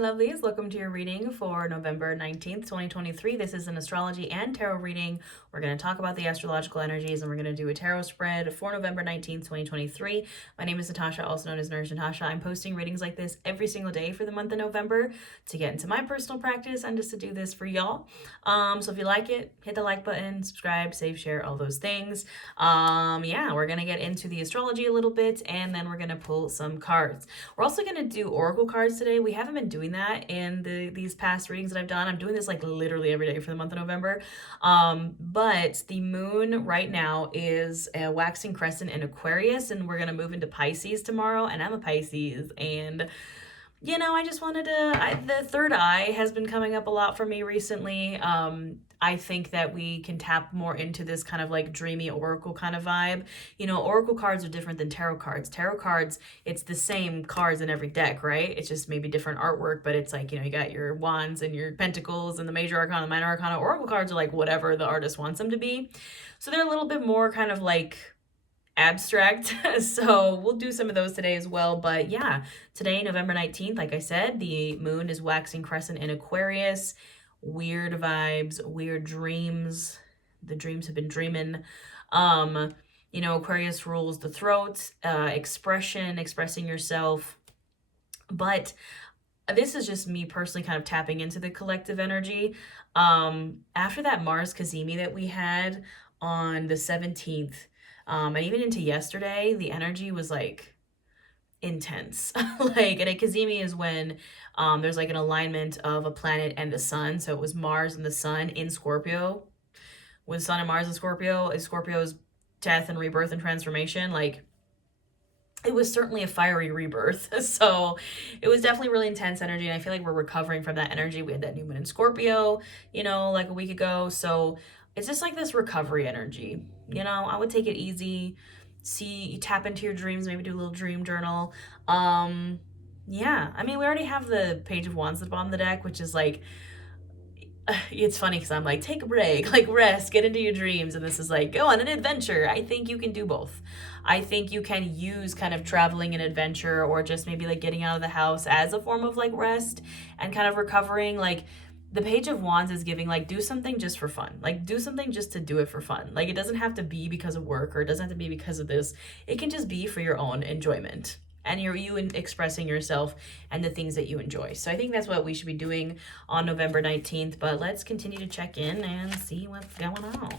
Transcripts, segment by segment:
Lovelies, welcome to your reading for November 19th, 2023. This is an astrology and tarot reading. We're going to talk about the astrological energies and we're going to do a tarot spread for November 19th, 2023. My name is Natasha, also known as Nurse Natasha. I'm posting readings like this every single day for the month of November to get into my personal practice and just to do this for y'all. So if you like it, hit the like button, subscribe, save, share, all those things. Yeah, we're going to get into the astrology a little bit and then we're going to pull some cards. We're also going to do oracle cards today. We haven't been doing that in these past readings that I've done. I'm doing this like literally every day for the month of November. But the moon right now is a waxing crescent in Aquarius, and we're going to move into Pisces tomorrow. And I'm a Pisces, and you know, I just wanted to, the third eye has been coming up a lot for me recently. I think that we can tap more into this kind of like dreamy oracle kind of vibe. You know, oracle cards are different than tarot cards. Tarot cards, it's the same cards in every deck, right? It's just maybe different artwork, but it's like, you know, you got your wands and your pentacles and the major arcana, the minor arcana. Oracle cards are like whatever the artist wants them to be. So they're a little bit more kind of like abstract. So we'll do some of those today as well. But yeah, today, November 19th, like I said, the moon is waxing crescent in Aquarius. Weird vibes, weird dreams. The dreams have been dreaming. You know, Aquarius rules the throat, expressing yourself. But this is just me personally kind of tapping into the collective energy. After that Mars Kazemi that we had on the 17th, and even into yesterday, the energy was like intense. Like, and a Kazemi is when there's like an alignment of a planet and the sun. So it was Mars and the sun in Scorpio. With Sun and Mars in Scorpio, is Scorpio's death and rebirth and transformation. Like, it was certainly a fiery rebirth. So it was definitely really intense energy. And I feel like we're recovering from that energy. We had that new moon in Scorpio, you know, like a week ago. So it's just like this recovery energy. You know, I would take it easy. You tap into your dreams, maybe do a little dream journal. Yeah, I mean, we already have the Page of Wands at the bottom of the deck, which is like, it's funny because I'm like, take a break, like rest, get into your dreams. And this is like, go on an adventure. I think you can do both. I think you can use kind of traveling and adventure or just maybe like getting out of the house as a form of like rest and kind of recovering. Like, the Page of Wands is giving like, do something just for fun. Like, do something just to do it for fun. Like, it doesn't have to be because of work or it doesn't have to be because of this. It can just be for your own enjoyment and you expressing yourself and the things that you enjoy. So I think that's what we should be doing on November 19th. But let's continue to check in and see what's going on.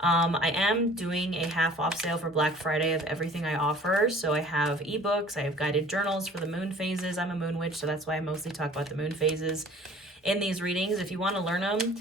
I am doing a half off sale for Black Friday of everything I offer. So I have ebooks, I have guided journals for the moon phases. I'm a moon witch, so that's why I mostly talk about the moon phases in these readings. If you want to learn them,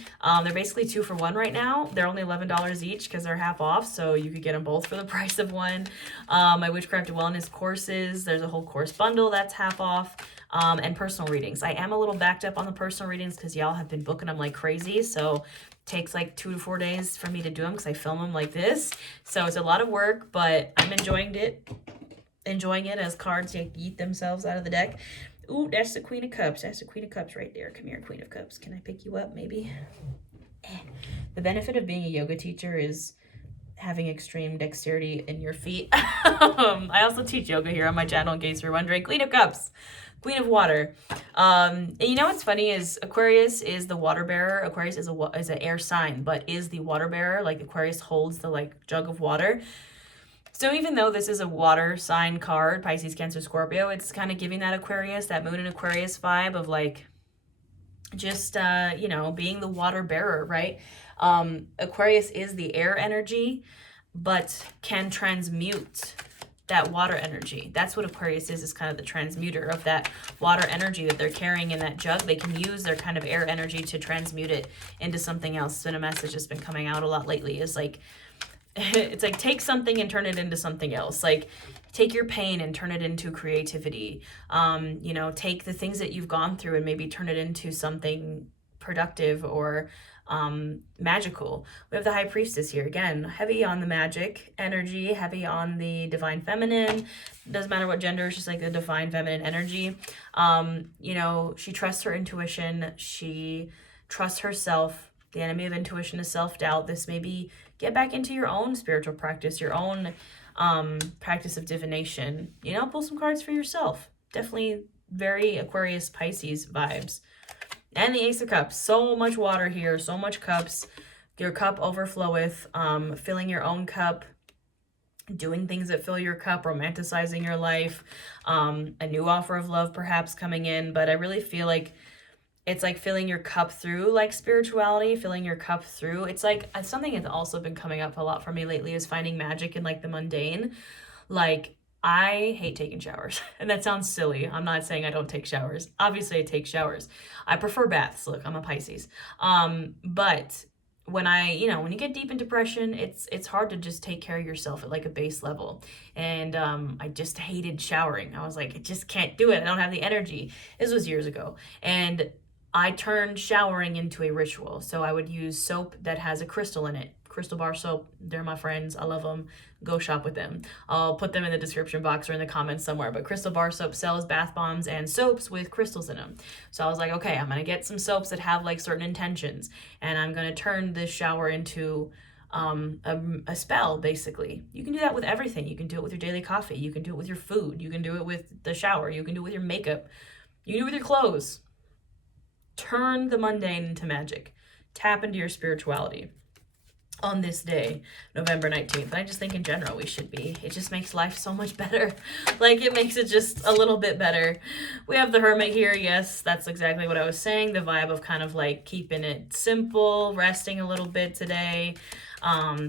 they're basically 2 for 1 right now. They're only $11 each because they're half off, so you could get them both for the price of one. My Witchcraft Wellness courses, there's a whole course bundle that's half off, and personal readings. I am a little backed up on the personal readings because y'all have been booking them like crazy, so it takes like 2 to 4 days for me to do them because I film them like this. So it's a lot of work, but I'm enjoying it as cards eat themselves out of the deck. Ooh, that's the Queen of Cups. That's the Queen of Cups right there. Come here, Queen of Cups. Can I pick you up, maybe? The benefit of being a yoga teacher is having extreme dexterity in your feet. I also teach yoga here on my channel, in case you're wondering. Queen of Cups. Queen of Water. And you know what's funny is Aquarius is the water bearer. Aquarius is an air sign, but is the water bearer. Like, Aquarius holds the like jug of water. So even though this is a water sign card, Pisces, Cancer, Scorpio, it's kind of giving that Aquarius, that moon in Aquarius vibe of like, just, you know, being the water bearer, right? Aquarius is the air energy, but can transmute that water energy. That's what Aquarius is kind of the transmuter of that water energy that they're carrying in that jug. They can use their kind of air energy to transmute it into something else. It's been a message that's been coming out a lot lately, is like, it's like, take something and turn it into something else. Like, take your pain and turn it into creativity. You know, take the things that you've gone through and maybe turn it into something productive or magical. We have the High Priestess here. Again, heavy on the magic energy, heavy on the divine feminine. Doesn't matter what gender, it's just like the divine feminine energy. You know, she trusts her intuition. She trusts herself. The enemy of intuition is self-doubt. This may be get back into your own spiritual practice, your own practice of divination. You know, pull some cards for yourself. Definitely very Aquarius Pisces vibes. And the Ace of Cups. So much water here, so much cups. Your cup overfloweth. Filling your own cup. Doing things that fill your cup, romanticizing your life. A new offer of love perhaps coming in. But I really feel like it's like filling your cup through like spirituality, filling your cup through. It's like something that's also been coming up a lot for me lately is finding magic in like the mundane. Like, I hate taking showers. And that sounds silly. I'm not saying I don't take showers. Obviously, I take showers. I prefer baths. Look, I'm a Pisces. But when when you get deep in depression, it's hard to just take care of yourself at like a base level. And I just hated showering. I was like, I just can't do it. I don't have the energy. This was years ago. And I turned showering into a ritual. So I would use soap that has a crystal in it. Crystal Bar soap. They're my friends. I love them. Go shop with them. I'll put them in the description box or in the comments somewhere. But Crystal Bar Soap sells bath bombs and soaps with crystals in them. So I was like, okay, I'm going to get some soaps that have like certain intentions. And I'm going to turn this shower into a spell, basically. You can do that with everything. You can do it with your daily coffee. You can do it with your food. You can do it with the shower. You can do it with your makeup. You can do it with your clothes. Turn the mundane into magic. Tap into your spirituality on this day, November 19th. And I just think in general we should be. It just makes life so much better. Like, it makes it just a little bit better. We have the Hermit here. Yes, that's exactly what I was saying. The vibe of kind of like keeping it simple, resting a little bit today,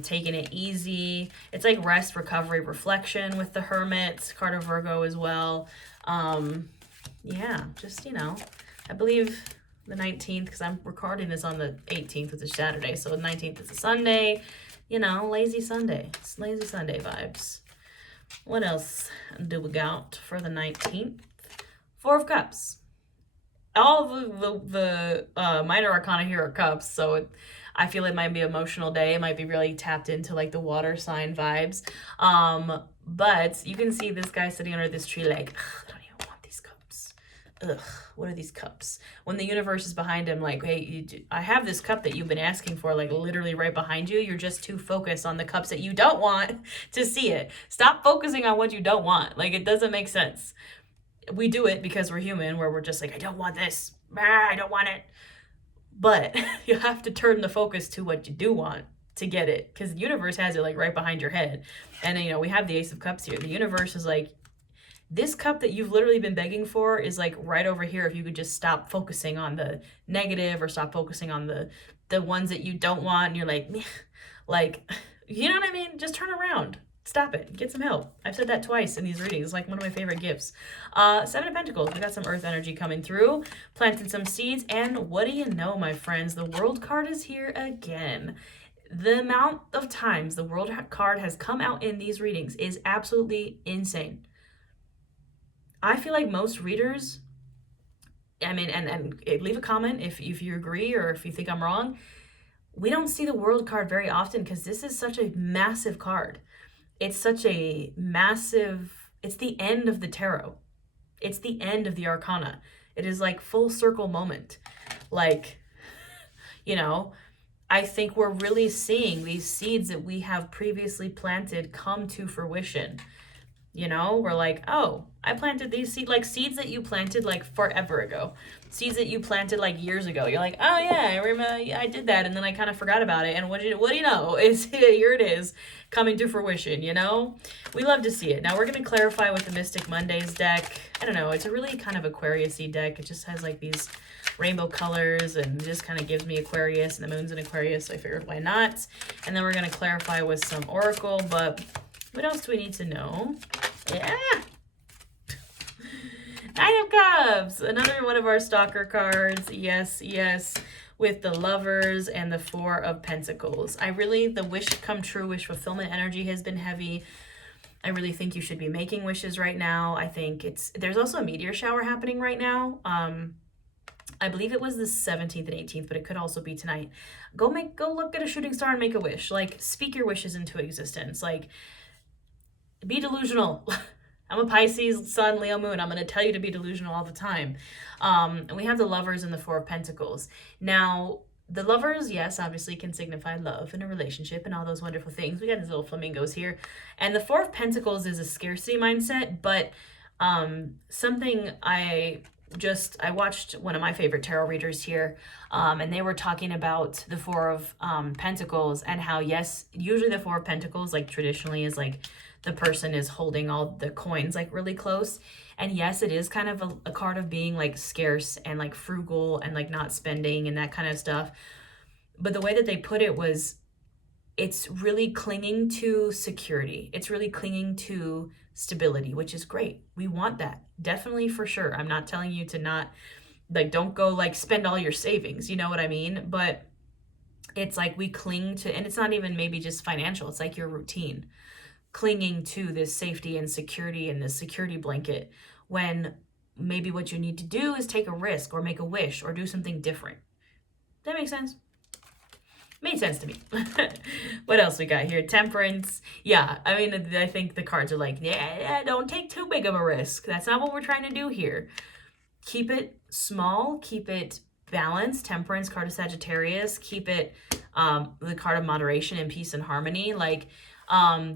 taking it easy. It's like rest, recovery, reflection with the Hermit. Card of Virgo as well. Yeah, just, I believe the 19th, because I'm recording this on the 18th, which is Saturday, so the 19th is a Sunday. Lazy Sunday. It's lazy Sunday vibes. What else do we got for the 19th? Four of Cups. All of the minor arcana here are cups, so I feel it might be an emotional day. It might be really tapped into like the water sign vibes. But you can see this guy sitting under this tree like, I don't even want these cups. Ugh, what are these cups? When the universe is behind him, like, hey, I have this cup that you've been asking for, like literally right behind you. You're just too focused on the cups that you don't want to see it. Stop focusing on what you don't want. Like, it doesn't make sense. We do it because we're human, where we're just like, I don't want this. I don't want it. But you have to turn the focus to what you do want to get it, because the universe has it like right behind your head. And we have the Ace of Cups here. The universe is like, this cup that you've literally been begging for is like right over here. If you could just stop focusing on the negative, or stop focusing on the ones that you don't want, and you're like, meh. Like, you know what I mean? Just turn around. Stop it. Get some help. I've said that twice in these readings. It's like one of my favorite gifts. Seven of Pentacles. We got some earth energy coming through. Planted some seeds. And what do you know, my friends? The World card is here again. The amount of times the World card has come out in these readings is absolutely insane. I feel like most readers, and leave a comment if you agree or if you think I'm wrong. We don't see the World card very often because this is such a massive card. It's such a massive, it's the end of the tarot. It's the end of the arcana. It is like full circle moment. Like, I think we're really seeing these seeds that we have previously planted come to fruition. We're like, oh, I planted these seeds that you planted like forever ago. Seeds that you planted like years ago. You're like, oh yeah, I remember, yeah, I did that, and then I kind of forgot about it. And what do you know? Here it is, coming to fruition. We love to see it. Now we're gonna clarify with the Mystic Mondays deck. I don't know. It's a really kind of Aquarius-y deck. It just has like these rainbow colors and just kind of gives me Aquarius, and the moon's in Aquarius, so I figured why not. And then we're gonna clarify with some Oracle. But what else do we need to know? Yeah. Nine of Cups, another one of our stalker cards. Yes, with the Lovers and the Four of Pentacles. The wish come true, wish fulfillment energy has been heavy. I really think you should be making wishes right now. I think there's also a meteor shower happening right now. I believe it was the 17th and 18th, but it could also be tonight. Go look at a shooting star and make a wish. Like, speak your wishes into existence. Like, be delusional. I'm a Pisces, Sun, Leo, Moon. I'm going to tell you to be delusional all the time. And we have the Lovers and the Four of Pentacles. Now, the Lovers, yes, obviously can signify love and a relationship and all those wonderful things. We got these little flamingos here. And the Four of Pentacles is a scarcity mindset, but Something I watched one of my favorite tarot readers here, and they were talking about the Four of Pentacles, and how, yes, usually the Four of Pentacles, like traditionally, is like the person is holding all the coins like really close. And yes, it is kind of a card of being like scarce and like frugal and like not spending and that kind of stuff. But the way that they put it was, it's really clinging to security. It's really clinging to stability, which is great. We want that. Definitely, for sure. I'm not telling you to not, like, don't go like spend all your savings. You know what I mean? But it's like we cling to, and it's not even maybe just financial. It's like your routine, clinging to this safety and security and this security blanket, when maybe what you need to do is take a risk or make a wish or do something different. That makes sense? Made sense to me. What else we got here? Temperance. Yeah, I mean, I think the cards are like, yeah, don't take too big of a risk. That's not what we're trying to do here. Keep it small, keep it balanced. Temperance, card of Sagittarius. Keep it the card of moderation and peace and harmony. Like,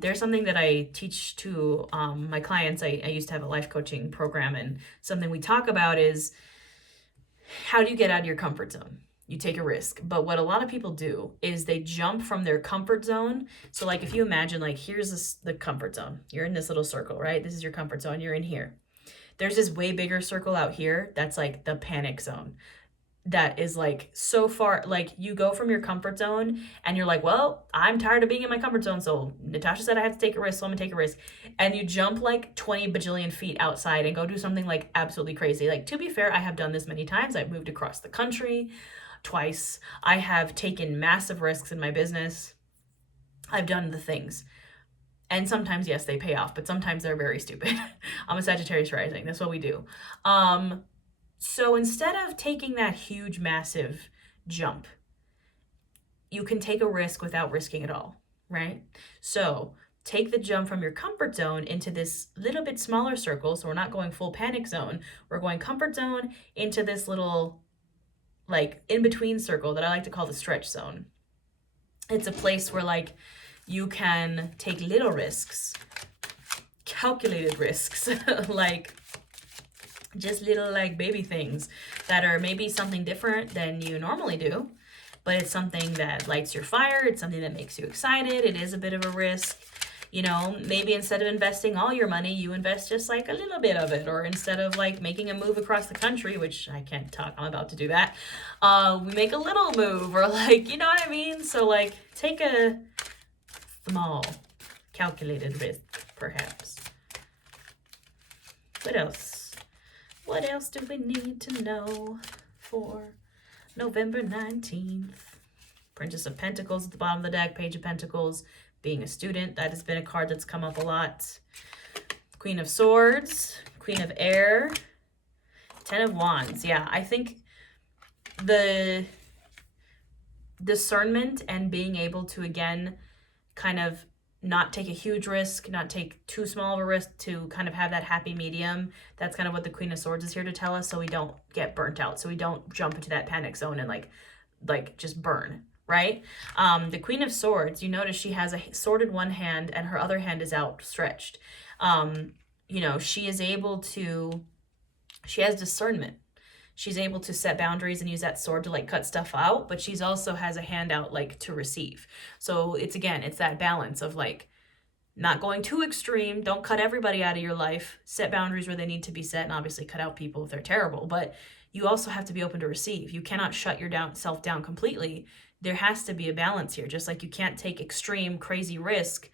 there's something that I teach to my clients. I used to have a life coaching program, and something we talk about is, how do you get out of your comfort zone? You take a risk. But what a lot of people do is they jump from their comfort zone. So like, if you imagine, like, here's the comfort zone. You're in this little circle, right? This is your comfort zone. You're in here. There's this way bigger circle out here. That's like the panic zone. That is like so far, like, you go from your comfort zone and you're like, well, I'm tired of being in my comfort zone. So Natasha said I have to take a risk, so I'm gonna take a risk. And you jump like 20 bajillion feet outside and go do something like absolutely crazy. Like, to be fair, I have done this many times. I've moved across the country twice. I have taken massive risks in my business. I've done the things. And sometimes, yes, they pay off, but sometimes they're very stupid. I'm a Sagittarius rising. That's what we do. So instead of taking that huge, massive jump, you can take a risk without risking it all, right? So take the jump from your comfort zone into this little bit smaller circle. So we're not going full panic zone. We're going comfort zone into this little, like, in-between circle that I like to call the stretch zone. It's a place where, like, you can take little risks, calculated risks, like just little, like, baby things that are maybe something different than you normally do, but it's something that lights your fire. It's something that makes you excited. It is a bit of a risk. You know, maybe instead of investing all your money, you invest just like a little bit of it. Or instead of like making a move across the country, which I can't talk, I'm about to do that, we make a little move, or like, you know what I mean? So like, take a small, calculated risk, perhaps. What else? What else do we need to know for November 19th? Princess of Pentacles at the bottom of the deck, Page of Pentacles, being a student. That has been a card that's come up a lot. Queen of Swords, Queen of Air, Ten of Wands. Yeah, I think the discernment and being able to, again, kind of not take a huge risk, not take too small of a risk, to kind of have that happy medium. That's kind of what the Queen of Swords is here to tell us, so we don't get burnt out, so we don't jump into that panic zone and like just burn, right? The Queen of Swords, you notice she has a sword in one hand and her other hand is outstretched. You know, she has discernment. She's able to set boundaries and use that sword to like cut stuff out, but she's also has a hand out like to receive. So it's that balance of like not going too extreme. Don't cut everybody out of your life. Set boundaries where they need to be set, and obviously cut out people if they're terrible. But you also have to be open to receive. You cannot shut yourself down completely. There has to be a balance here. Just like you can't take extreme, crazy risk,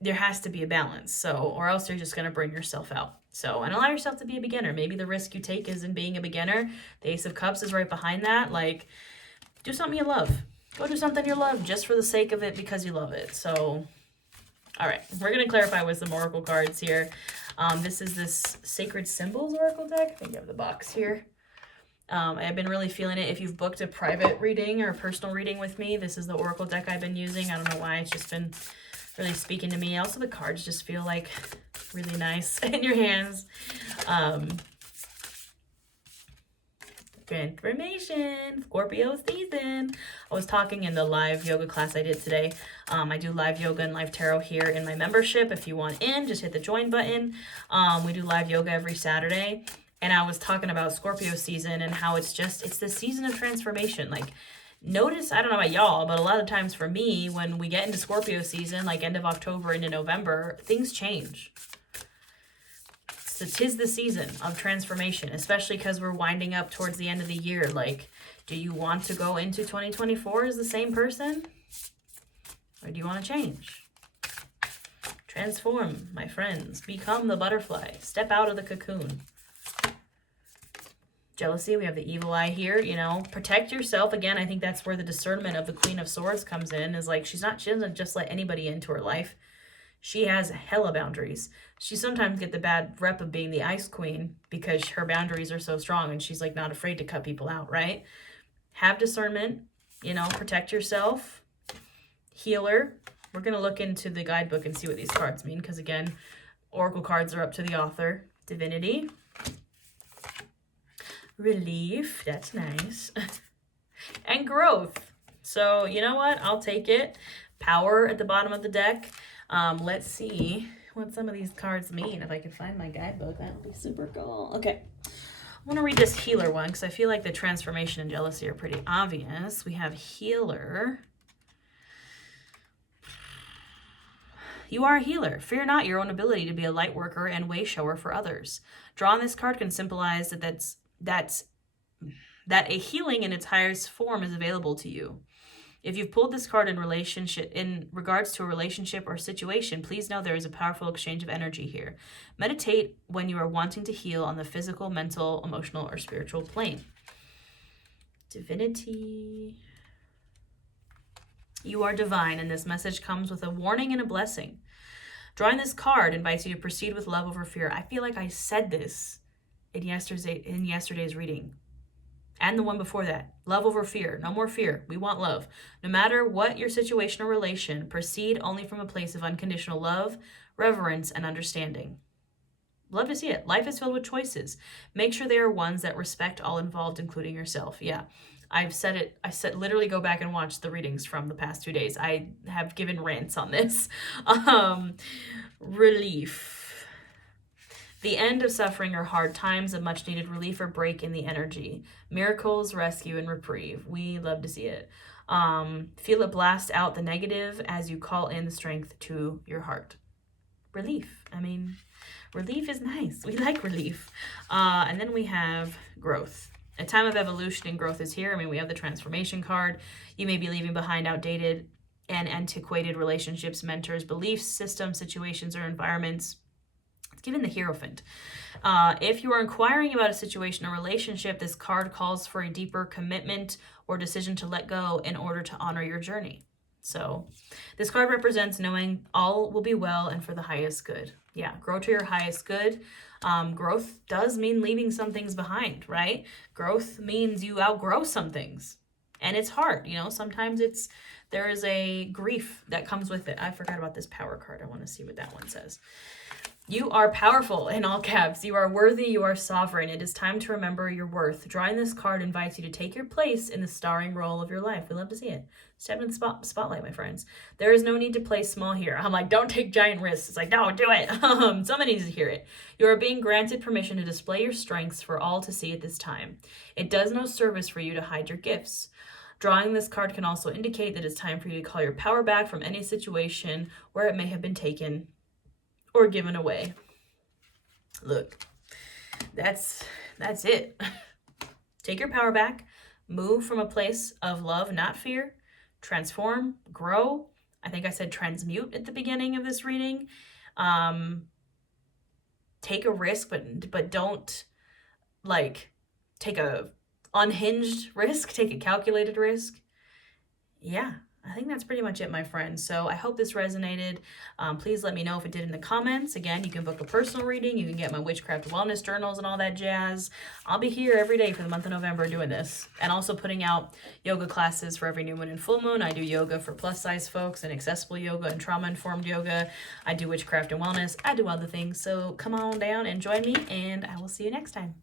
there has to be a balance. So, or else you're just going to burn yourself out. So, and allow yourself to be a beginner. Maybe the risk you take is in being a beginner. The Ace of Cups is right behind that. Like, do something you love. Go do something you love just for the sake of it, because you love it. So, all right, we're going to clarify with some oracle cards here. This is this Sacred Symbols oracle deck. I think you have the box here. I've been really feeling it. If you've booked a private reading or a personal reading with me, this is the oracle deck I've been using. I don't know why, it's just been really speaking to me. Also, the cards just feel like really nice in your hands. Transformation, Scorpio season. I was talking in the live yoga class I did today. I do live yoga and live tarot here in my membership. If you want in, just hit the join button. We do live yoga every Saturday. And I was talking about Scorpio season and how it's the season of transformation. Like, notice, I don't know about y'all, but a lot of times for me, when we get into Scorpio season, like end of October into November, things change. So 'tis the season of transformation, especially because we're winding up towards the end of the year. Like, do you want to go into 2024 as the same person? Or do you want to change? Transform, my friends. Become the butterfly. Step out of the cocoon. Jealousy, we have the evil eye here, you know. Protect yourself. Again, I think that's where the discernment of the Queen of Swords comes in. Is like, she doesn't just let anybody into her life. She has hella boundaries. She sometimes get the bad rep of being the ice queen because her boundaries are so strong and she's like not afraid to cut people out, right? Have discernment, you know, protect yourself. Healer. We're going to look into the guidebook and see what these cards mean because, again, oracle cards are up to the author. Divinity. Relief. That's nice. And growth. So, you know what? I'll take it. Power at the bottom of the deck. Let's see what some of these cards mean. If I can find my guidebook, that would be super cool. Okay. I want to read this healer one because I feel like the transformation and jealousy are pretty obvious. We have healer. You are a healer. Fear not your own ability to be a light worker and way shower for others. Drawing this card can symbolize that a healing in its highest form is available to you. If you've pulled this card in regards to a relationship or situation, please know there is a powerful exchange of energy here. Meditate when you are wanting to heal on the physical, mental, emotional, or spiritual plane. Divinity. You are divine, and this message comes with a warning and a blessing. Drawing this card invites you to proceed with love over fear. I feel like I said this in yesterday's reading. And the one before that. Love over fear. No more fear. We want love. No matter what your situation or relation, proceed only from a place of unconditional love, reverence, and understanding. Love to see it. Life is filled with choices. Make sure they are ones that respect all involved, including yourself. Yeah, I've said it. Literally go back and watch the readings from the past 2 days. I have given rants on this. Relief. The end of suffering or hard times, a much needed relief or break in the energy. Miracles, rescue, and reprieve. We love to see it. Feel it blast out the negative as you call in the strength to your heart. Relief. I mean, relief is nice. We like relief. And then we have growth. A time of evolution and growth is here. I mean, we have the transformation card. You may be leaving behind outdated and antiquated relationships, mentors, beliefs, systems, situations, or environments. It's given the Hierophant. If you are inquiring about a situation or relationship, this card calls for a deeper commitment or decision to let go in order to honor your journey. So this card represents knowing all will be well and for the highest good. Yeah, grow to your highest good. Growth does mean leaving some things behind, right? Growth means you outgrow some things. And it's hard, you know, sometimes there is a grief that comes with it. I forgot about this power card. I want to see what that one says. You are powerful, in all caps. You are worthy. You are sovereign. It is time to remember your worth. Drawing this card invites you to take your place in the starring role of your life. We love to see it. Step in the spotlight, my friends. There is no need to play small here. I'm like, don't take giant risks. It's like, no, do it. Somebody needs to hear it. You are being granted permission to display your strengths for all to see at this time. It does no service for you to hide your gifts. Drawing this card can also indicate that it's time for you to call your power back from any situation where it may have been taken or given away. Look, that's it. Take your power back. Move from a place of love, not fear. Transform, grow. I think I said transmute at the beginning of this reading. Take a risk, but don't like take a unhinged risk. Take a calculated risk. Yeah. I think that's pretty much it, my friends. So I hope this resonated. Please let me know if it did in the comments. Again, you can book a personal reading. You can get my Witchcraft wellness journals and all that jazz. I'll be here every day for the month of November doing this. And also putting out yoga classes for every new moon and full moon. I do yoga for plus size folks and accessible yoga and trauma-informed yoga. I do witchcraft and wellness. I do other things. So come on down and join me, and I will see you next time.